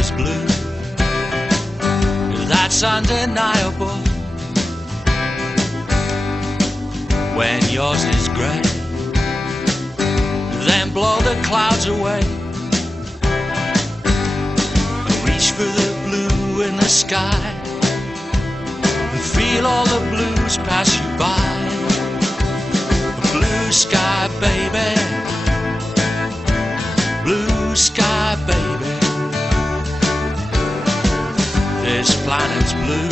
is blue, that's undeniable. When yours is grey, then blow the clouds away. Reach for the blue in the sky and feel all the blues pass you by. Blue sky, baby. Blue sky, baby. This planet's blue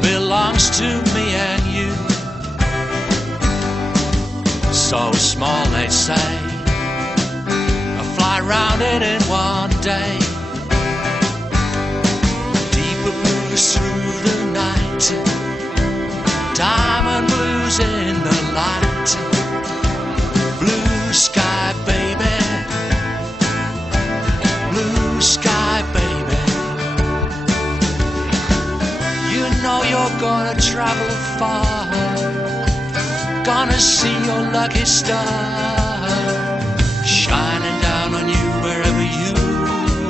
belongs to me and you. So small, they say, I'll fly round it in one day. Deeper blues through the night, diamond blues in the light. Blue sky, baby. Blue sky, baby. You know you're gonna travel far, gonna see your lucky star shining down on you wherever you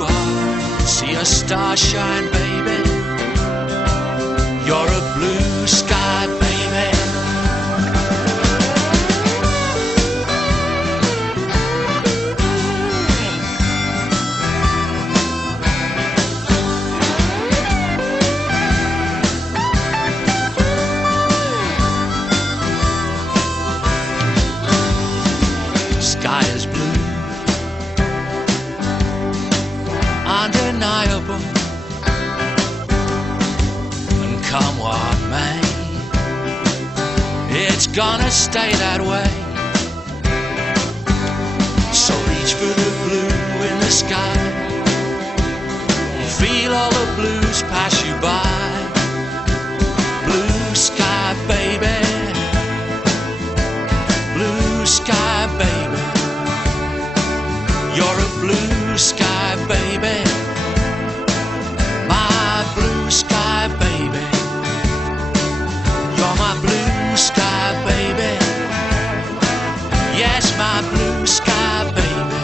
are. See a star shine, baby. You're a blue sky, baby. Sky is blue, undeniable. And come what may, it's gonna stay that way. So reach for the blue in the sky, feel all the blues pass you by. Blue sky, baby. Blue sky, baby. You're a blue sky, baby. My blue sky, baby. You're my blue sky, baby. Yes, my blue sky, baby.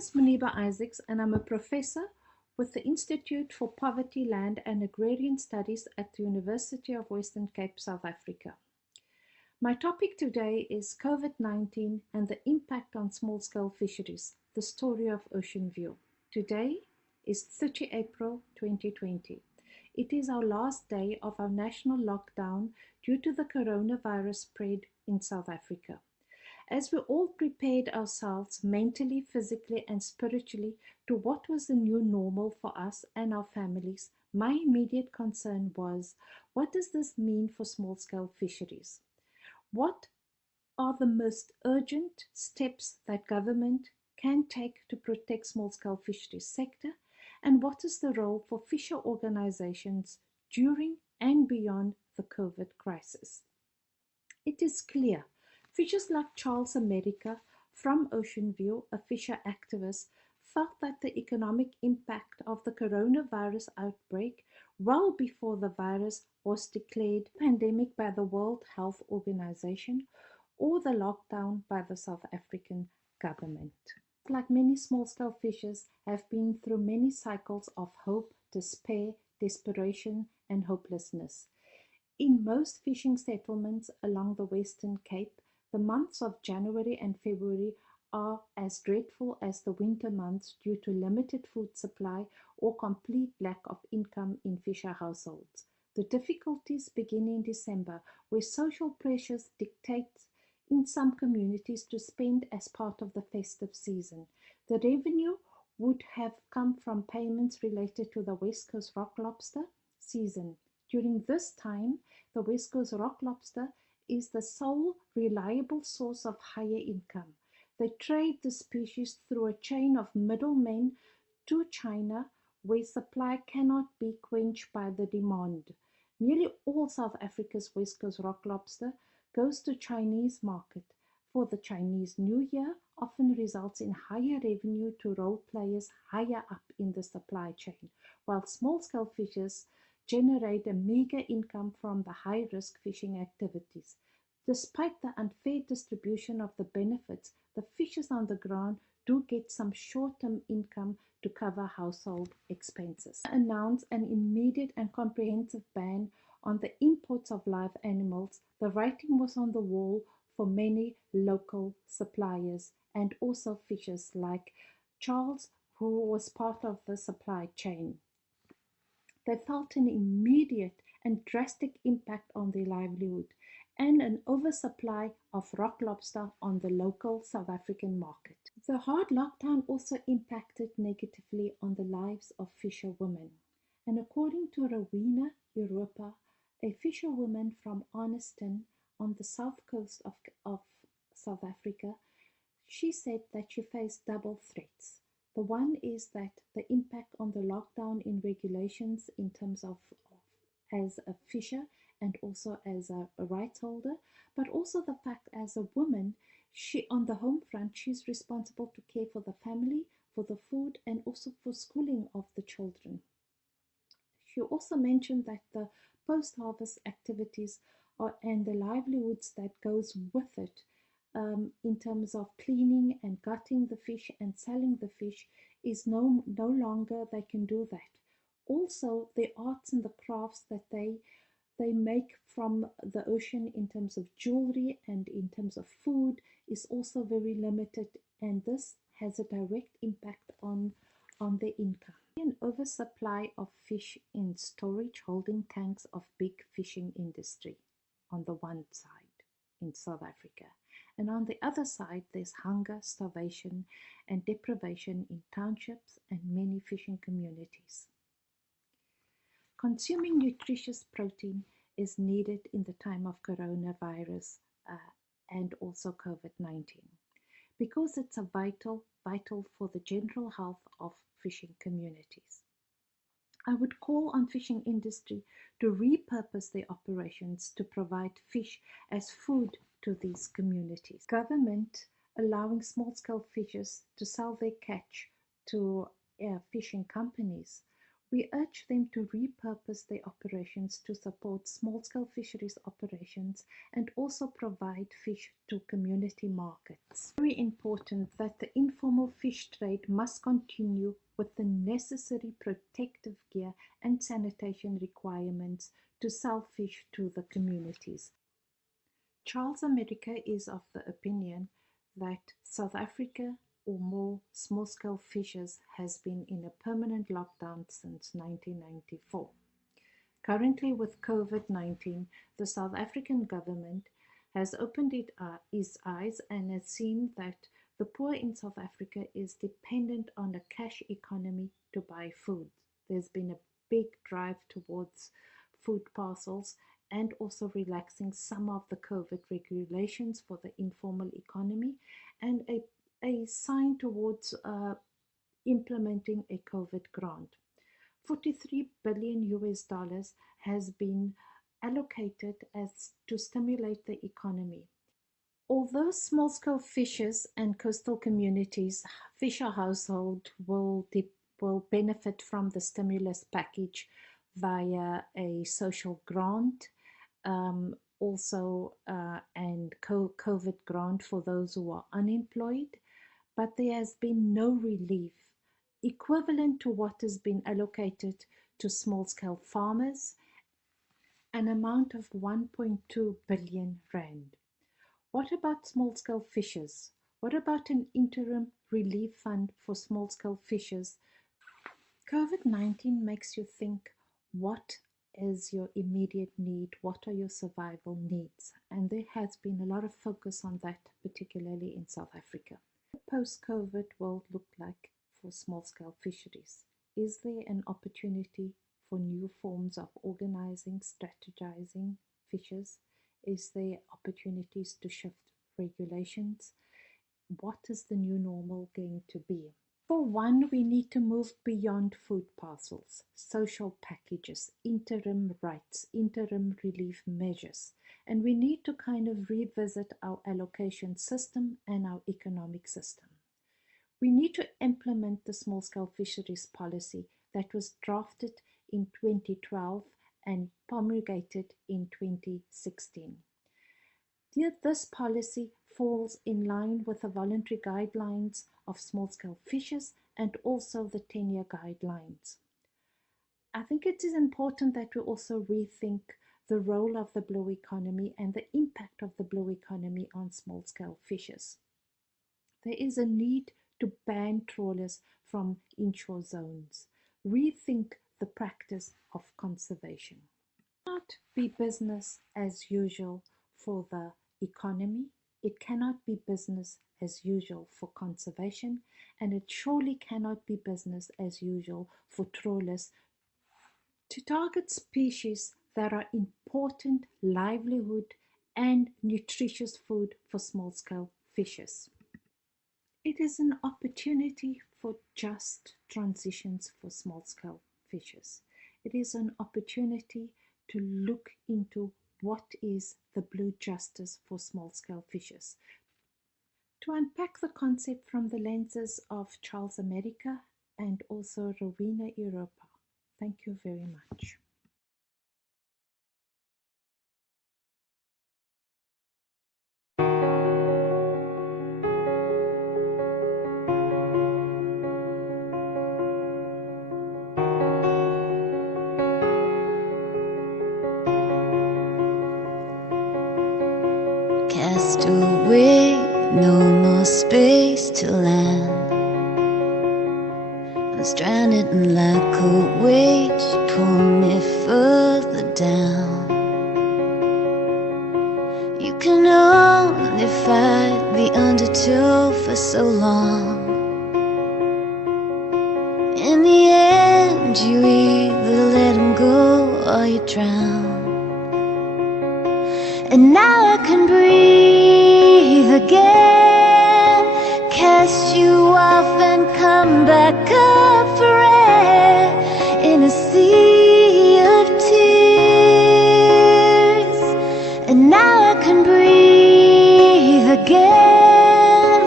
is Muniba Isaacs, and I'm a professor with the Institute for Poverty, Land and Agrarian Studies at the University of Western Cape, South Africa. My topic today is COVID-19 and the impact on small-scale fisheries, the story of Ocean View. Today is 30 April 2020. It is our last day of our national lockdown due to the coronavirus spread in South Africa. As we all prepared ourselves mentally, physically, and spiritually to what was the new normal for us and our families, my immediate concern was, what does this mean for small-scale fisheries? What are the most urgent steps that government can take to protect small-scale fisheries sector? And what is the role for fisher organizations during and beyond the COVID crisis? It is clear fishers like Charles America from Ocean View, a fisher activist, felt that the economic impact of the coronavirus outbreak well before the virus was declared pandemic by the World Health Organization or the lockdown by the South African government. Like many small-scale fishers have been through many cycles of hope, despair, desperation, and hopelessness. In most fishing settlements along the Western Cape, the months of January and February are as dreadful as the winter months due to limited food supply or complete lack of income in fisher households. The difficulties begin in December, where social pressures dictate in some communities to spend as part of the festive season. The revenue would have come from payments related to the West Coast rock lobster season. During this time, the West Coast rock lobster is the sole reliable source of higher income. They trade the species through a chain of middlemen to China, where supply cannot be quenched by the demand. Nearly all South Africa's West Coast rock lobster goes to Chinese market, for the Chinese New Year often results in higher revenue to role players higher up in the supply chain, while small-scale fishers generate a meager income from the high-risk fishing activities. Despite the unfair distribution of the benefits, the fishers on the ground do get some short-term income to cover household expenses. Announce an immediate and comprehensive ban on the imports of live animals. The writing was on the wall for many local suppliers and also fishers like Charles, who was part of the supply chain. They felt an immediate and drastic impact on their livelihood and an oversupply of rock lobster on the local South African market. The hard lockdown also impacted negatively on the lives of fisherwomen. And according to Rowena Europa, a fisherwoman from Arniston on the south coast of South Africa, she said that she faced double threats. The one is that the impact on the lockdown in regulations in terms of as a fisher and also as a rights holder, but also the fact as a woman, she on the home front, she's responsible to care for the family, for the food, and also for schooling of the children. She also mentioned that the post-harvest activities and the livelihoods that goes with it in terms of cleaning and gutting the fish and selling the fish is no longer they can do that. Also, the arts and the crafts that they make from the ocean in terms of jewelry and in terms of food is also very limited, and this has a direct impact on their income. An oversupply of fish in storage holding tanks of big fishing industry on the one side in South Africa. And on the other side, there's hunger, starvation, and deprivation in townships and many fishing communities. Consuming nutritious protein is needed in the time of coronavirus and also COVID-19 because it's a vital for the general health of fishing communities. I would call on fishing industry to repurpose their operations to provide fish as food to these communities. Government allowing small-scale fishers to sell their catch to fishing companies We urge them to repurpose their operations to support small-scale fisheries operations and also provide fish to community markets. Very important that the informal fish trade must continue with the necessary protective gear and sanitation requirements to sell fish to the communities. Charles America is of the opinion that South Africa or more small-scale fishers has been in a permanent lockdown since 1994. Currently with COVID-19, the South African government has opened its eyes and has seen that the poor in South Africa is dependent on a cash economy to buy food. There's been a big drive towards food parcels and also relaxing some of the COVID regulations for the informal economy, and a sign towards implementing a COVID grant. $43 billion has been allocated as to stimulate the economy. Although small-scale fishers and coastal communities, fisher households will benefit from the stimulus package via a social grant, and COVID grant for those who are unemployed, but there has been no relief equivalent to what has been allocated to small-scale farmers, an amount of 1.2 billion rand. What about small-scale fishers? What about an interim relief fund for small-scale fishers? COVID-19 makes you think, what is your immediate need? What are your survival needs? And there has been a lot of focus on that, particularly in South Africa. What post-COVID world look like for small-scale fisheries? Is there an opportunity for new forms of organizing, strategizing fishers? Is there opportunities to shift regulations? What is the new normal going to be? For one, we need to move beyond food parcels, social packages, interim rights, interim relief measures, and we need to kind of revisit our allocation system and our economic system. We need to implement the small-scale fisheries policy that was drafted in 2012 and promulgated in 2016. This policy falls in line with the voluntary guidelines of small-scale fishers and also the 10-year guidelines. I think it is important that we also rethink the role of the blue economy and the impact of the blue economy on small-scale fishers. There is a need to ban trawlers from inshore zones. Rethink the practice of conservation. It cannot be business as usual for the economy. It cannot be business as usual for conservation, and it surely cannot be business as usual for trawlers to target species that are important livelihood and nutritious food for small-scale fishers. It is an opportunity for just transitions for small-scale fishers. It is an opportunity to look into what is the blue justice for small-scale fishers. To unpack the concept from the lenses of Charles America and also Rowena Europa. Thank you very much. Cast away, no more space to land. I'm stranded and like a weight, you pull me further down. You can only fight the undertow for so long. In the end, you either let him go or you drown. And now I can breathe again, cast you off and come back up for air in a sea of tears. And now I can breathe again,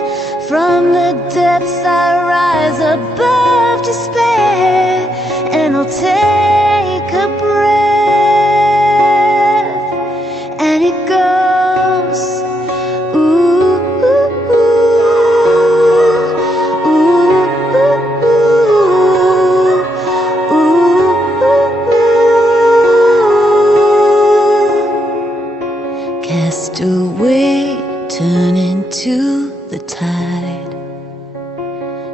from the depths I rise above despair, and I'll take a breath, and it goes, ooh, ooh, ooh, ooh, ooh. Cast away, turn into the tide.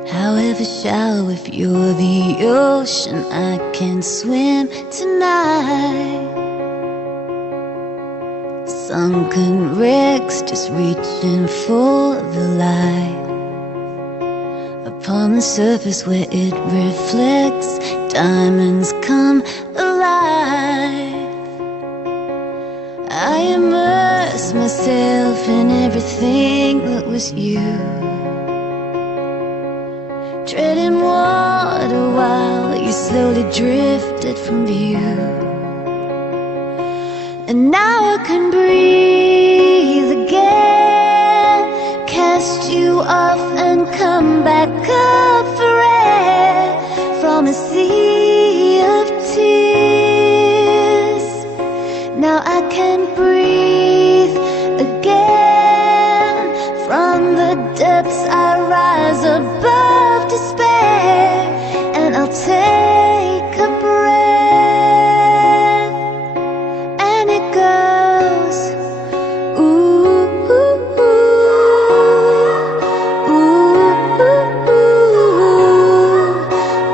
However shallow, if you're the ocean, I can swim tonight. Sunken wrecks, just reaching for the light. Upon the surface where it reflects, diamonds come alive. I immerse myself in everything that was you, treading water while you slowly drifted from view. And now I can breathe again, cast you off and come back up for air from a sea of tears. Now I can breathe again, from the depths I rise above despair, and I'll take a breath, and it goes, ooh, ooh, ooh, ooh, ooh,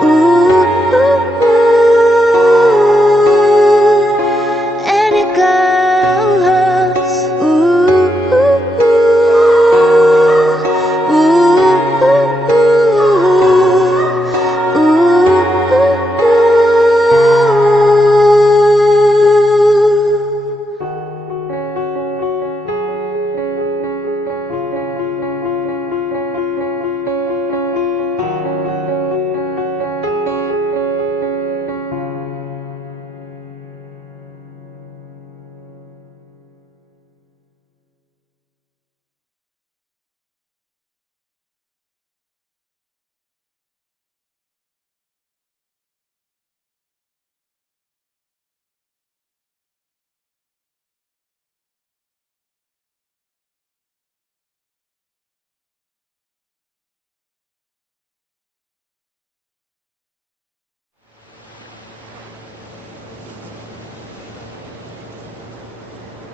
ooh, and it goes, ooh, ooh,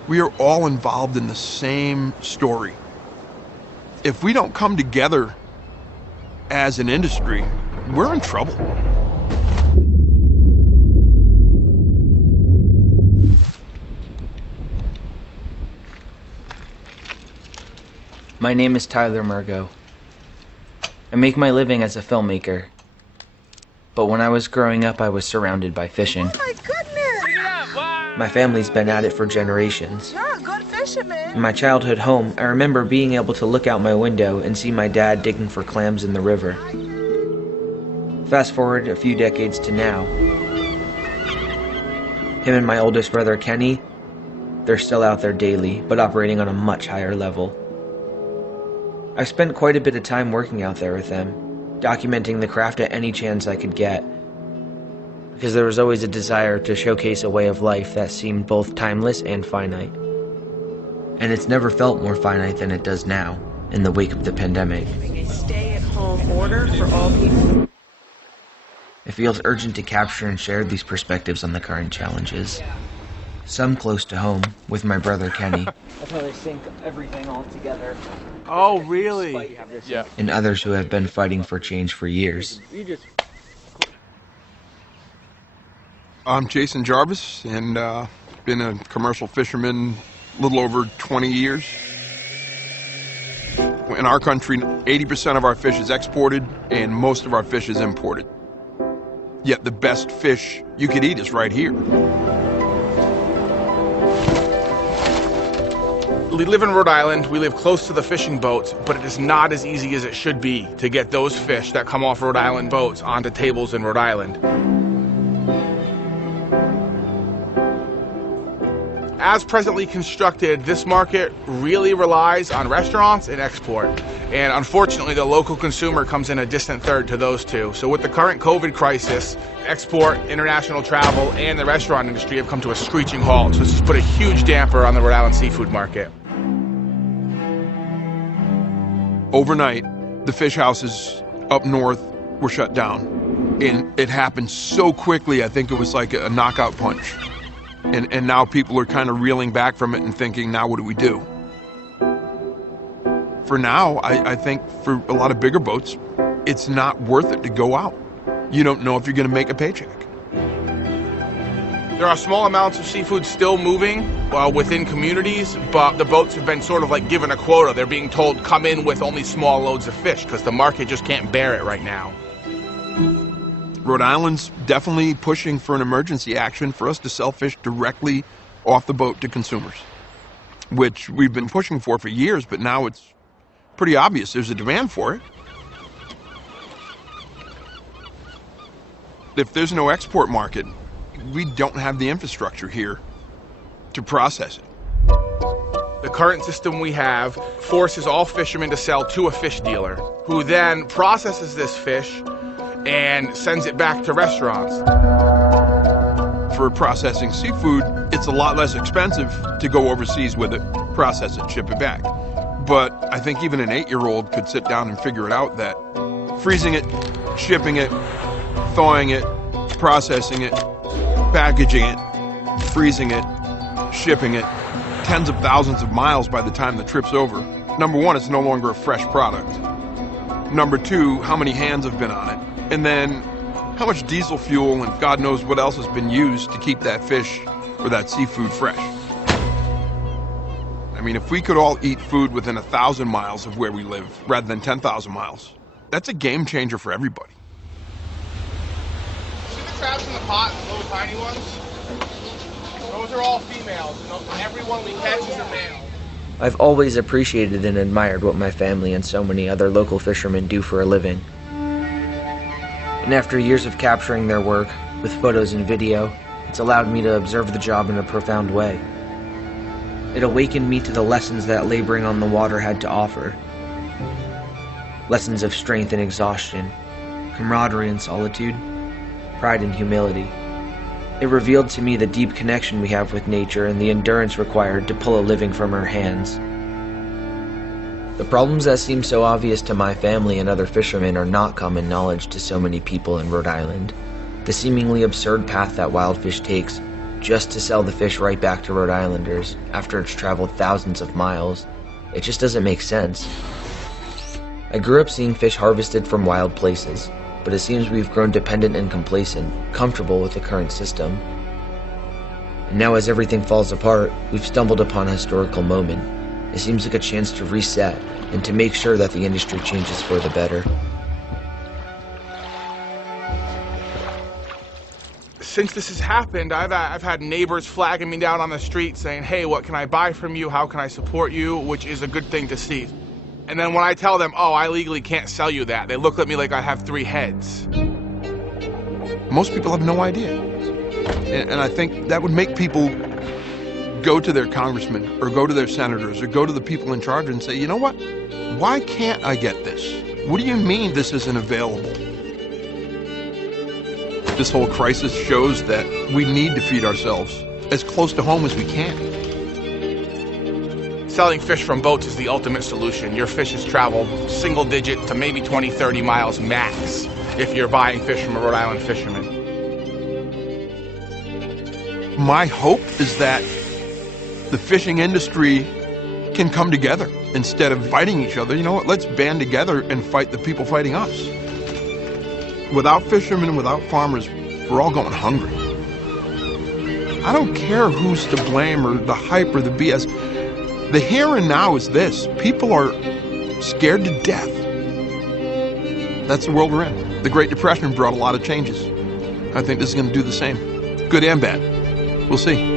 We are all involved in the same story. If we don't come together as an industry, we're in trouble. My name is Tyler Murgo. I make my living as a filmmaker. But when I was growing up, I was surrounded by fishing. Oh my goodness! My family's been at it for generations. You're a good fisherman. In my childhood home, I remember being able to look out my window and see my dad digging for clams in the river. Fast forward a few decades to now. Him and my oldest brother Kenny, they're still out there daily, but operating on a much higher level. I've spent quite a bit of time working out there with them, documenting the craft at any chance I could get, because there was always a desire to showcase a way of life that seemed both timeless and finite. And it's never felt more finite than it does now, in the wake of the pandemic. A stay-at-home order for all people. It feels urgent to capture and share these perspectives on the current challenges. Some close to home, with my brother Kenny. That's how they sync everything all together. Oh, really? Yeah. And others who have been fighting for change for years. I'm Jason Jarvis, and been a commercial fisherman a little over 20 years. In our country, 80% of our fish is exported, and most of our fish is imported. Yet the best fish you could eat is right here. We live in Rhode Island, we live close to the fishing boats, but it is not as easy as it should be to get those fish that come off Rhode Island boats onto tables in Rhode Island. As presently constructed, this market really relies on restaurants and export. And unfortunately, the local consumer comes in a distant third to those two. So with the current COVID crisis, export, international travel, and the restaurant industry have come to a screeching halt. So this has put a huge damper on the Rhode Island seafood market. Overnight, the fish houses up north were shut down. And it happened so quickly, I think it was like a knockout punch. And now people are kind of reeling back from it and thinking, now what do we do? For now, I think for a lot of bigger boats, it's not worth it to go out. You don't know if you're going to make a paycheck. There are small amounts of seafood still moving within communities, but the boats have been sort of like given a quota. They're being told, come in with only small loads of fish because the market just can't bear it right now. Rhode Island's definitely pushing for an emergency action for us to sell fish directly off the boat to consumers, which we've been pushing for years, but now it's pretty obvious there's a demand for it. If there's no export market, we don't have the infrastructure here to process it. The current system we have forces all fishermen to sell to a fish dealer, who then processes this fish and sends it back to restaurants. For processing seafood, it's a lot less expensive to go overseas with it, process it, ship it back. But I think even an 8-year-old could sit down and figure it out that freezing it, shipping it, thawing it, processing it, packaging it, freezing it, shipping it, tens of thousands of miles by the time the trip's over. Number one, it's no longer a fresh product. Number two, how many hands have been on it? And then how much diesel fuel and God knows what else has been used to keep that fish or that seafood fresh. I mean, if we could all eat food within 1,000 miles of where we live rather than 10,000 miles, that's a game changer for everybody. See the crabs in the pot, the little tiny ones? Those are all females, and every one we catch is a male. I've always appreciated and admired what my family and so many other local fishermen do for a living. And after years of capturing their work, with photos and video, it's allowed me to observe the job in a profound way. It awakened me to the lessons that laboring on the water had to offer. Lessons of strength and exhaustion, camaraderie and solitude, pride and humility. It revealed to me the deep connection we have with nature and the endurance required to pull a living from her hands. The problems that seem so obvious to my family and other fishermen are not common knowledge to so many people in Rhode Island. The seemingly absurd path that wild fish takes just to sell the fish right back to Rhode Islanders after it's traveled thousands of miles, it just doesn't make sense. I grew up seeing fish harvested from wild places, but it seems we've grown dependent and complacent, comfortable with the current system. And now as everything falls apart, we've stumbled upon a historical moment. It seems like a chance to reset and to make sure that the industry changes for the better. Since this has happened, I've had neighbors flagging me down on the street saying, hey, what can I buy from you? How can I support you? Which is a good thing to see. And then when I tell them, oh, I legally can't sell you that, they look at me like I have 3 heads. Most people have no idea. And I think that would make people go to their congressmen or go to their senators or go to the people in charge and say, you know what? Why can't I get this? What do you mean this isn't available? This whole crisis shows that we need to feed ourselves as close to home as we can. Selling fish from boats is the ultimate solution. Your fishes travel single digit to maybe 20, 30 miles max if you're buying fish from a Rhode Island fisherman. My hope is that the fishing industry can come together instead of fighting each other. You know what? Let's band together and fight the people fighting us. Without fishermen and without farmers, we're all going hungry. I don't care who's to blame or the hype or the BS. The here and now is this. People are scared to death. That's the world we're in. The Great Depression brought a lot of changes. I think this is going to do the same. Good and bad. We'll see.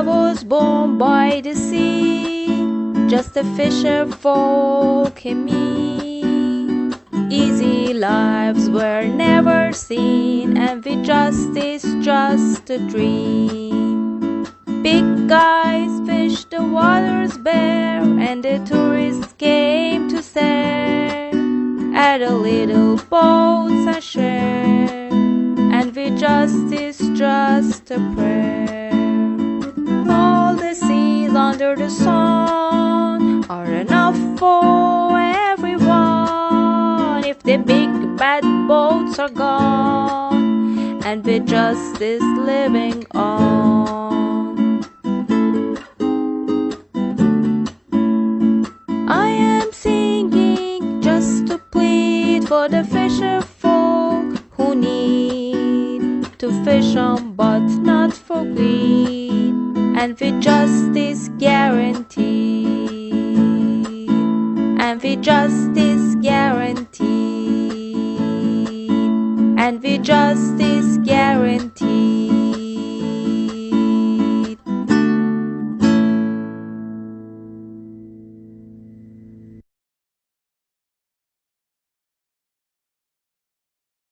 I was born by the sea, just a fisher folk in me. Easy lives were never seen, and with justice just a dream. Big guys fished the waters bare, and the tourists came to stare at the little boats and share, and with justice just a prayer. All the seas under the sun are enough for everyone if the big bad boats are gone, and with justice living on. I am singing just to plead for the fisher folk who need to fish on but not for greed, and with justice guaranteed, and with justice guaranteed, and with justice guaranteed.